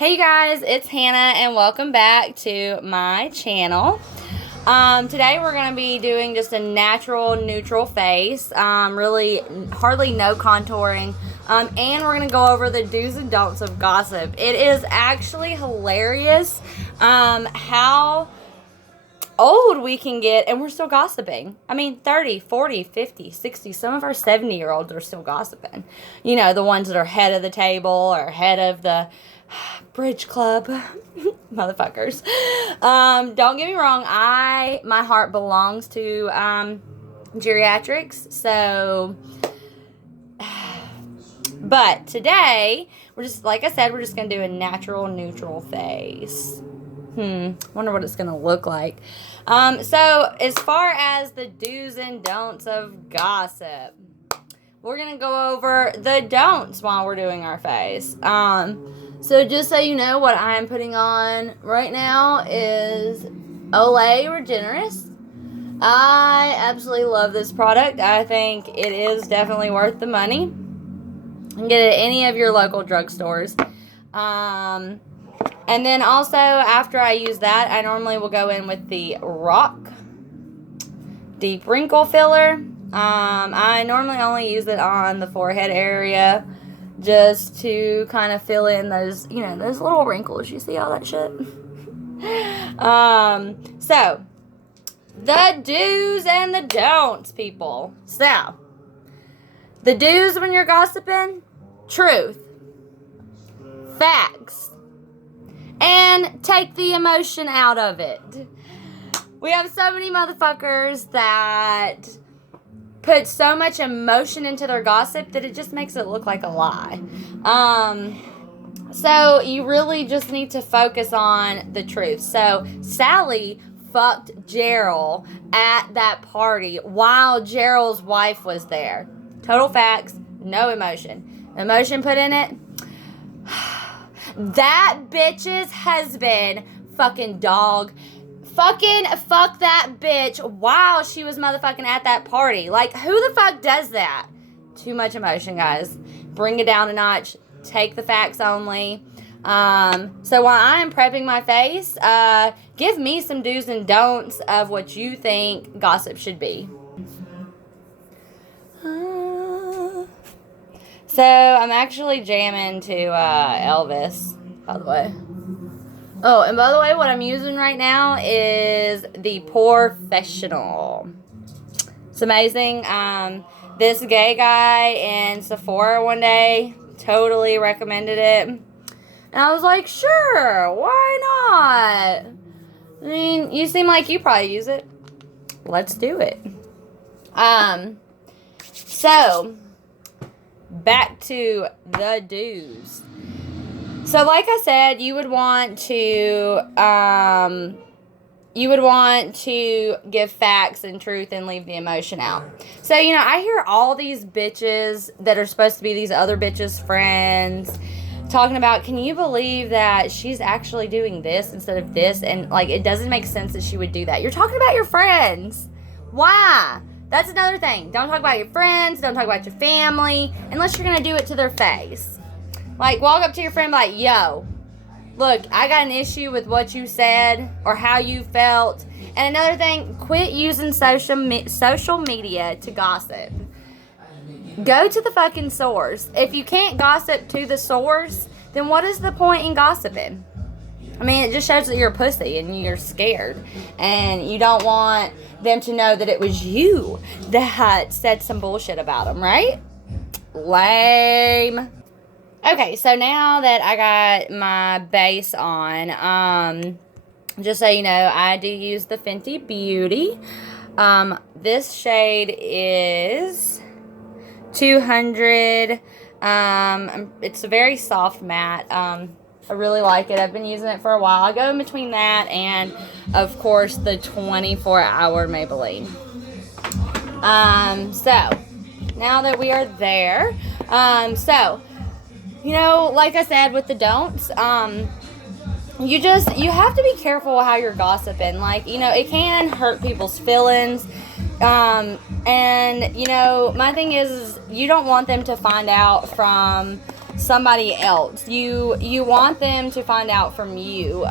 Hey guys, it's Hannah and welcome back to my channel. Today we're going to be doing just a natural neutral face, really hardly no contouring, and we're going to go over the do's and don'ts of gossip. It is actually hilarious how old we can get and we're still gossiping. I mean, 30, 40, 50, 60, some of our 70-year-olds are still gossiping. You know, the ones that are head of the table or head of the bridge club. Motherfuckers. Don't get me wrong, my heart belongs to geriatrics, so but today we're just, like I said, we're just gonna do a natural neutral face. Wonder what it's gonna look like. So as far as the do's and don'ts of gossip, we're gonna go over the don'ts while we're doing our face. So just so you know, what I'm putting on right now is Olay Regenerist. I absolutely love this product. I think it is definitely worth the money. You can get it at any of your local drugstores. And then also, after I use that, I normally will go in with the Rock Deep Wrinkle Filler. I normally only use it on the forehead area, just to kind of fill in those, you know, those little wrinkles. You see all that shit? So, the do's and the don'ts, people. So, the do's when you're gossiping: truth, facts, and take the emotion out of it. We have so many motherfuckers that put so much emotion into their gossip that it just makes it look like a lie. So you really just need to focus on the truth. So Sally fucked Gerald at that party while Gerald's wife was there. Total facts, no emotion. Emotion put in it. That bitch's husband, fucking dog, fucking fuck that bitch while she was motherfucking at that party. Like, who the fuck does that? Too much emotion, guys. Bring it down a notch. Take the facts only. So while I'm prepping my face, give me some do's and don'ts of what you think gossip should be. So I'm actually jamming to Elvis, by the way. Oh, and by the way, what I'm using right now is the POREfessional. It's amazing. This gay guy in Sephora one day totally recommended it. And I was like, sure, why not? I mean, you seem like you probably use it. Let's do it. So, back to the do's. So, like I said, you would want to give facts and truth and leave the emotion out. So, you know, I hear all these bitches that are supposed to be these other bitches' friends talking about, can you believe that she's actually doing this instead of this? And, like, it doesn't make sense that she would do that. You're talking about your friends. Why? That's another thing. Don't talk about your friends. Don't talk about your family unless you're going to do it to their face. Like, walk up to your friend like, yo, look, I got an issue with what you said or how you felt. And another thing, quit using social media to gossip. Go to the fucking source. If you can't gossip to the source, then what is the point in gossiping? I mean, it just shows that you're a pussy and you're scared. And you don't want them to know that it was you that said some bullshit about them, right? Lame. Okay, so now that I got my base on, just so you know, I do use the Fenty Beauty. This shade is 200. It's a very soft matte. I really like it. I've been using it for a while. I go in between that and, of course, the 24-hour Maybelline. So, now that we are there, you know, like I said with the don'ts, you have to be careful how you're gossiping. Like, you know, it can hurt people's feelings. And, you know, my thing is you don't want them to find out from somebody else. You want them to find out from you.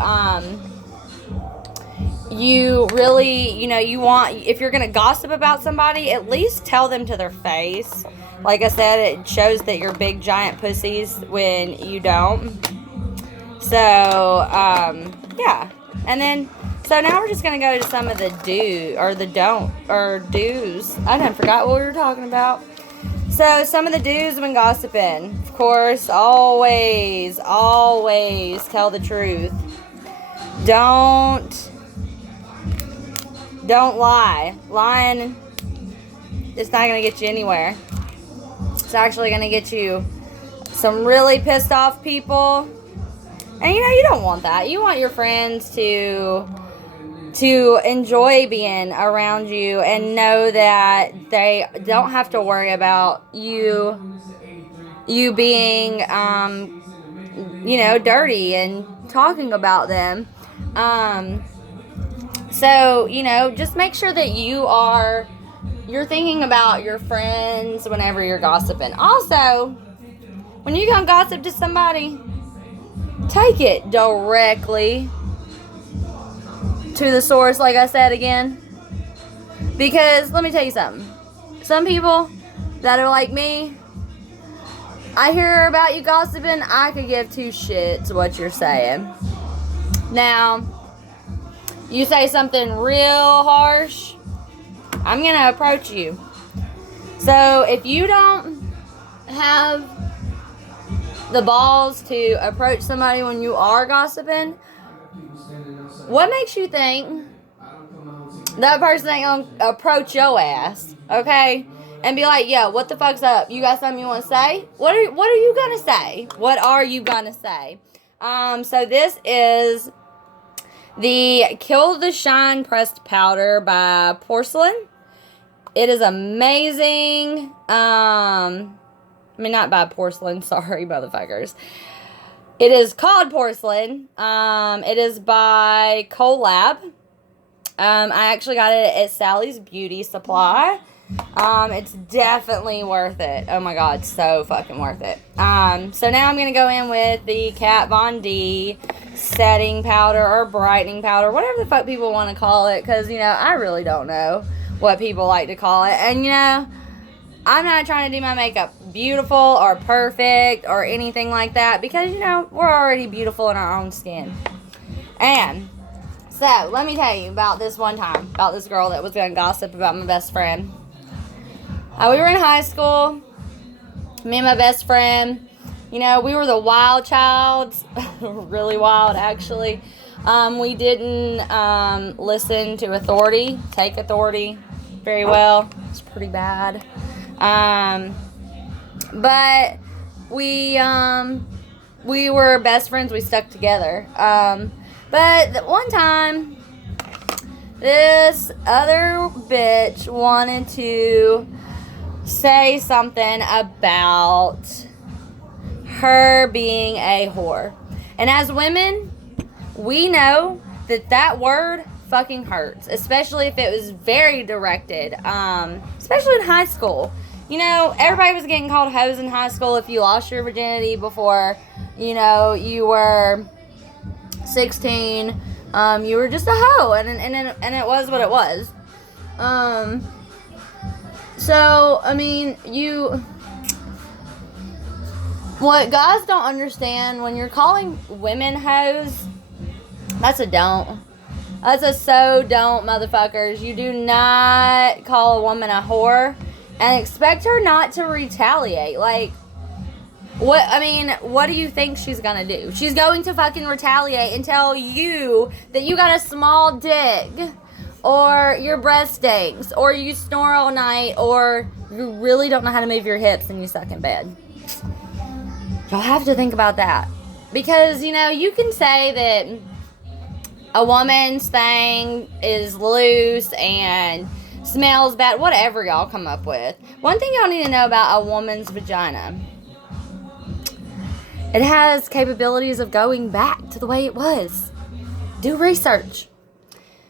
You really, you want, if you're going to gossip about somebody, at least tell them to their face. Like I said, it shows that you're big giant pussies when you don't. So, yeah. And then, so now we're just going to go to some of the do's. I done forgot what we were talking about. So, some of the do's when gossiping. Of course, always tell the truth. Don't lie. Lying, it's not going to get you anywhere. It's actually going to get you some really pissed off people. And you don't want that. You want your friends to enjoy being around you and know that they don't have to worry about you being dirty and talking about them. So, just make sure that you're thinking about your friends whenever you're gossiping. Also, when you're going to gossip to somebody, take it directly to the source, like I said again. Because, let me tell you something. Some people that are like me, I hear about you gossiping, I could give two shits what you're saying. Now, you say something real harsh, I'm going to approach you. So, if you don't have the balls to approach somebody when you are gossiping, what makes you think that person ain't going to approach your ass, okay? And be like, yo, what the fuck's up? You got something you want to say? What are you going to say? What are you going to say? So this is the Kill the Shine Pressed Powder by Porcelain. It is amazing. Not by Porcelain. Sorry, motherfuckers. It is called Porcelain. It is by Collab. I actually got it at Sally's Beauty Supply. It's definitely worth it. Oh my god, so fucking worth it. So now I'm going to go in with the Kat Von D setting powder or brightening powder, whatever the fuck people want to call it, because, I really don't know what people like to call it. And, I'm not trying to do my makeup beautiful or perfect or anything like that, because, we're already beautiful in our own skin. And so, let me tell you about this one time, about this girl that was going to gossip about my best friend. We were in high school, me and my best friend, we were the wild childs, really wild, actually. We didn't listen to authority, take authority very well. It's pretty bad. But we were best friends. We stuck together. But one time, this other bitch wanted to say something about her being a whore. And as women, we know that word fucking hurts, especially if it was very directed, especially in high school. Everybody was getting called hoes in high school if you lost your virginity before, you were 16. You were just a hoe, and it was what it was. So, what guys don't understand, when you're calling women hoes, that's a don't. That's a so don't, motherfuckers. You do not call a woman a whore and expect her not to retaliate. Like, what do you think she's gonna do? She's going to fucking retaliate and tell you that you got a small dick, or your breast stinks, or you snore all night, or you really don't know how to move your hips and you suck in bed. Y'all have to think about that. Because, you can say that a woman's thing is loose and smells bad, whatever y'all come up with. One thing y'all need to know about a woman's vagina: it has capabilities of going back to the way it was. Do research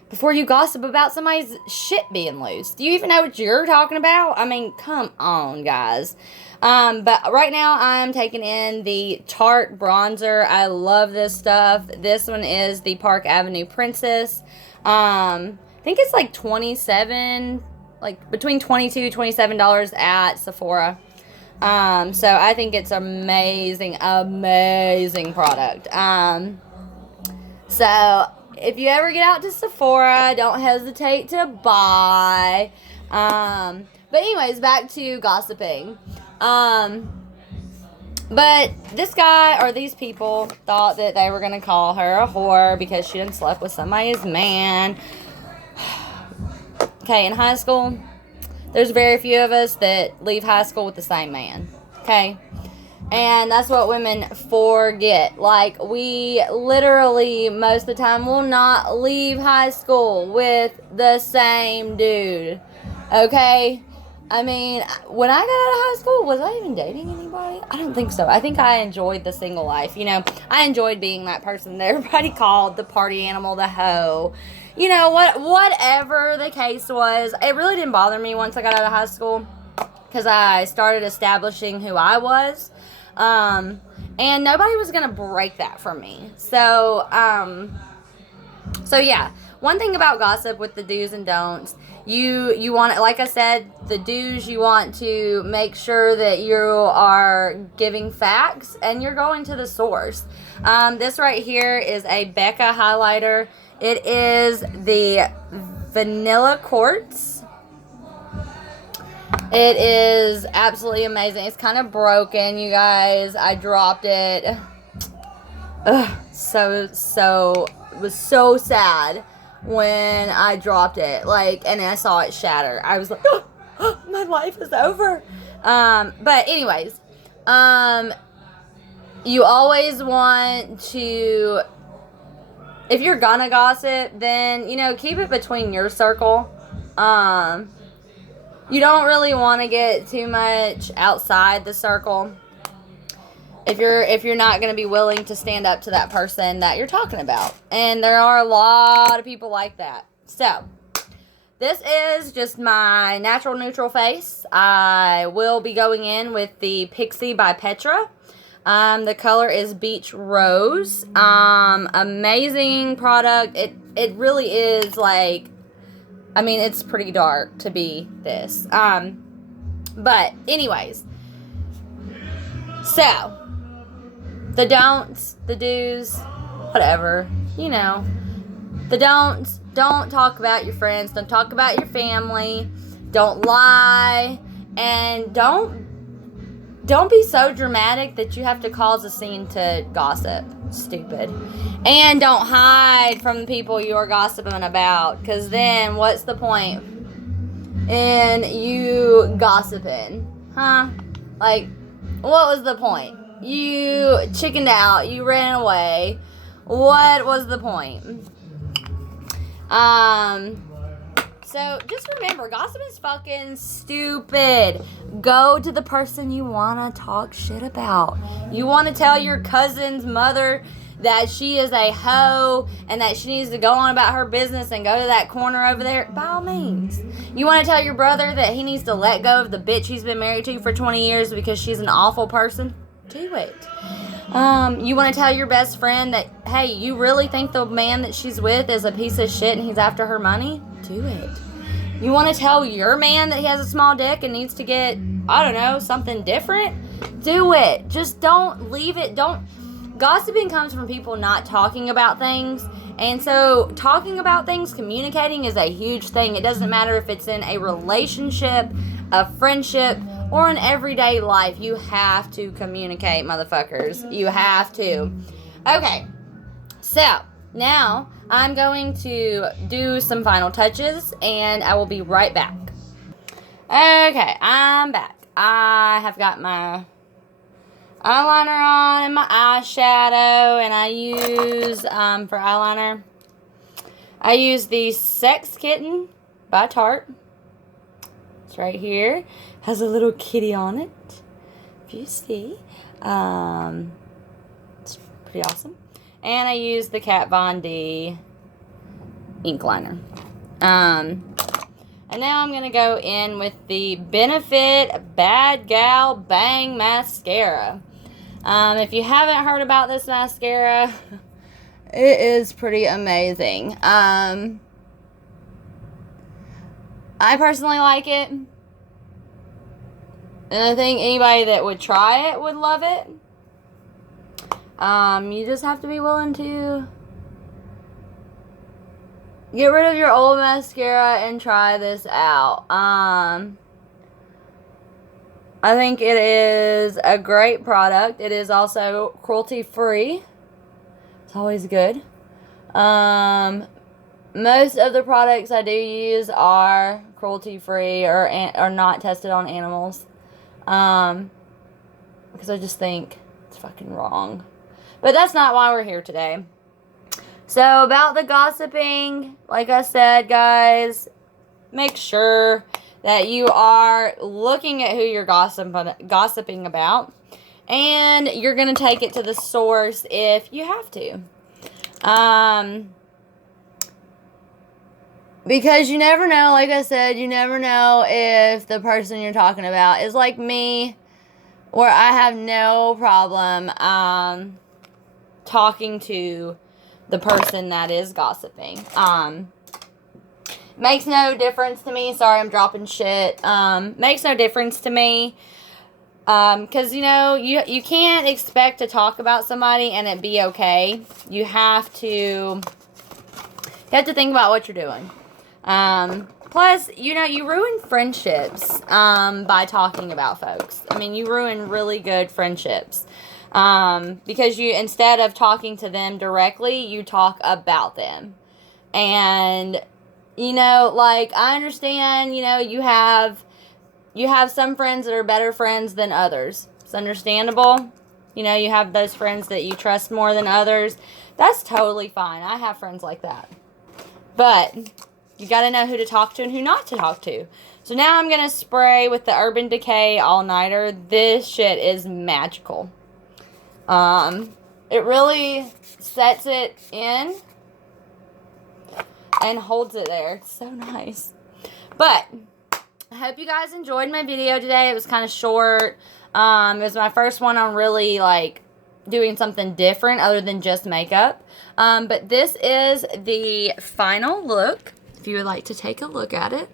before you gossip about somebody's shit being loose. Do you even know what you're talking about? Come on, guys. But right now I'm taking in the Tarte bronzer. I love this stuff. This one is the Park Avenue Princess. I think it's like 27, like between $22, $27 at Sephora. So I think it's amazing, amazing product. So if you ever get out to Sephora, don't hesitate to buy. But anyways, back to gossiping. But this guy or these people thought that they were going to call her a whore because she didn't slept with somebody's man. Okay, in high school, there's very few of us that leave high school with the same man. Okay? And that's what women forget. Like, we literally, most of the time, will not leave high school with the same dude. Okay? I mean, when I got out of high school, was I even dating anybody? I don't think so. I think I enjoyed the single life. You know, I enjoyed being that person that everybody called the party animal, the hoe. You know, whatever the case was, it really didn't bother me once I got out of high school because I started establishing who I was. And nobody was going to break that from me. So yeah. One thing about gossip with the do's and don'ts, you want, like I said, the do's, you want to make sure that you are giving facts and you're going to the source. This right here is a Becca highlighter. It is the Vanilla Quartz. It is absolutely amazing. It's kind of broken, you guys. I dropped it. Ugh, it was so sad when I dropped it, like, and I saw it shatter. I was like, oh, my life is over. But anyways, you always want to, if you're gonna gossip, then, you know, keep it between your circle. You don't really want to get too much outside the circle if you're not going to be willing to stand up to that person that you're talking about. And there are a lot of people like that. So, this is just my natural neutral face. I will be going in with the Pixie by Petra. The color is Beach Rose. Amazing product. It really is, like, I mean, it's pretty dark to be this. But anyways, so the don'ts, the do's, whatever, you know. The don'ts, don't talk about your friends, don't talk about your family, don't lie, and don't be so dramatic that you have to cause a scene to gossip. Stupid. And don't hide from the people you are gossiping about, because then what's the point in you gossiping? Huh? Like, what was the point? You chickened out, you ran away. What was the point? So just remember, gossip is fucking stupid. Go to the person you want to talk shit about. You want to tell your cousin's mother that she is a hoe and that she needs to go on about her business and go to that corner over there, by all means. You want to tell your brother that he needs to let go of the bitch he's been married to for 20 years because she's an awful person? Do it. You want to tell your best friend that, hey, you really think the man that she's with is a piece of shit and he's after her money? Do it. You want to tell your man that he has a small dick and needs to get, I don't know, something different? Do it. Just don't leave it. Gossiping comes from people not talking about things. And so talking about things, communicating is a huge thing. It doesn't matter if it's in a relationship, a friendship, or an everyday life. You have to communicate, motherfuckers. You have to. Okay. So, now I'm going to do some final touches and I will be right back. Okay, I'm back. I have got my eyeliner on and my eyeshadow, and I use, for eyeliner, I use the Sex Kitten by Tarte. It's right here. Has a little kitty on it, if you see. It's pretty awesome. And I use the Kat Von D ink liner. And now I'm going to go in with the Benefit Bad Gal Bang Mascara. If you haven't heard about this mascara, it is pretty amazing. I personally like it. And I think anybody that would try it would love it. You just have to be willing to get rid of your old mascara and try this out. I think it is a great product. It is also cruelty-free. It's always good. Most of the products I do use are cruelty-free or are not tested on animals. Because I just think it's fucking wrong. But that's not why we're here today. So about the gossiping, like I said, guys, make sure that you are looking at who you're gossiping about. And you're going to take it to the source if you have to. Because you never know, like I said, you never know if the person you're talking about is like me, where I have no problem talking to the person that is gossiping. Makes no difference to me. Sorry, I'm dropping shit. Makes no difference to me. Because, you know, you can't expect to talk about somebody and it be okay. You have to think about what you're doing. Plus, you know, you ruin friendships by talking about folks. I mean, you ruin really good friendships. Because you, instead of talking to them directly, you talk about them. And, you know, like, I understand, you know, you have some friends that are better friends than others. It's understandable. You know, you have those friends that you trust more than others. That's totally fine. I have friends like that. But you got to know who to talk to and who not to talk to. So now I'm going to spray with the Urban Decay All-Nighter. This shit is magical. It really sets it in and holds it there. It's so nice. But I hope you guys enjoyed my video today. It was kind of short. It was my first one on really, like, doing something different other than just makeup. But this is the final look. If you would like to take a look at it,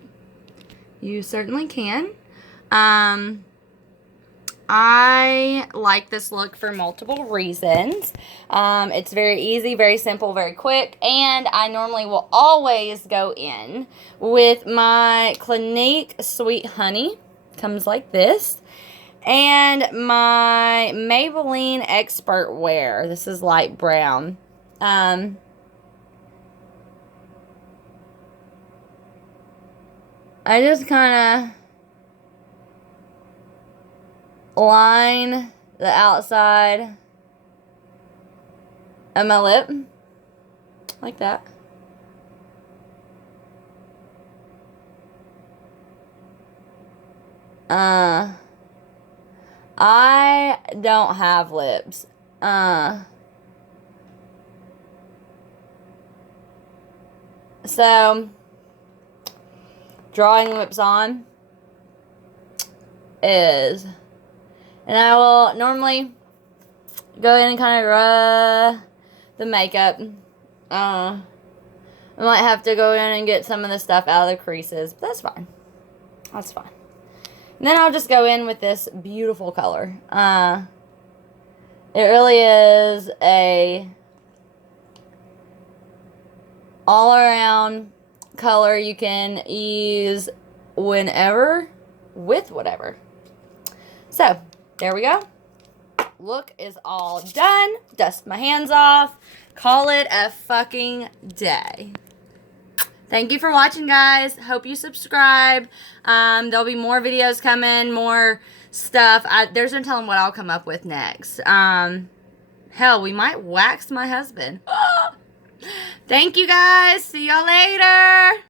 you certainly can. I like this look for multiple reasons. It's very easy, very simple, very quick, and I normally will always go in with my Clinique Sweet Honey. Comes like this. And my Maybelline Expert Wear. This is light brown. I just kind of line the outside of my lip like that. I don't have lips. So drawing lips on is, and I will normally go in and kind of rub the makeup. I might have to go in and get some of the stuff out of the creases, but that's fine. That's fine. And then I'll just go in with this beautiful color. It really is a all-around color you can use whenever with whatever. So, there we go. Look is all done. Dust my hands off. Call it a fucking day. Thank you for watching, guys. Hope you subscribe. There'll be more videos coming, more stuff. There's no telling what I'll come up with next. Hell, we might wax my husband. Thank you, guys. See y'all later.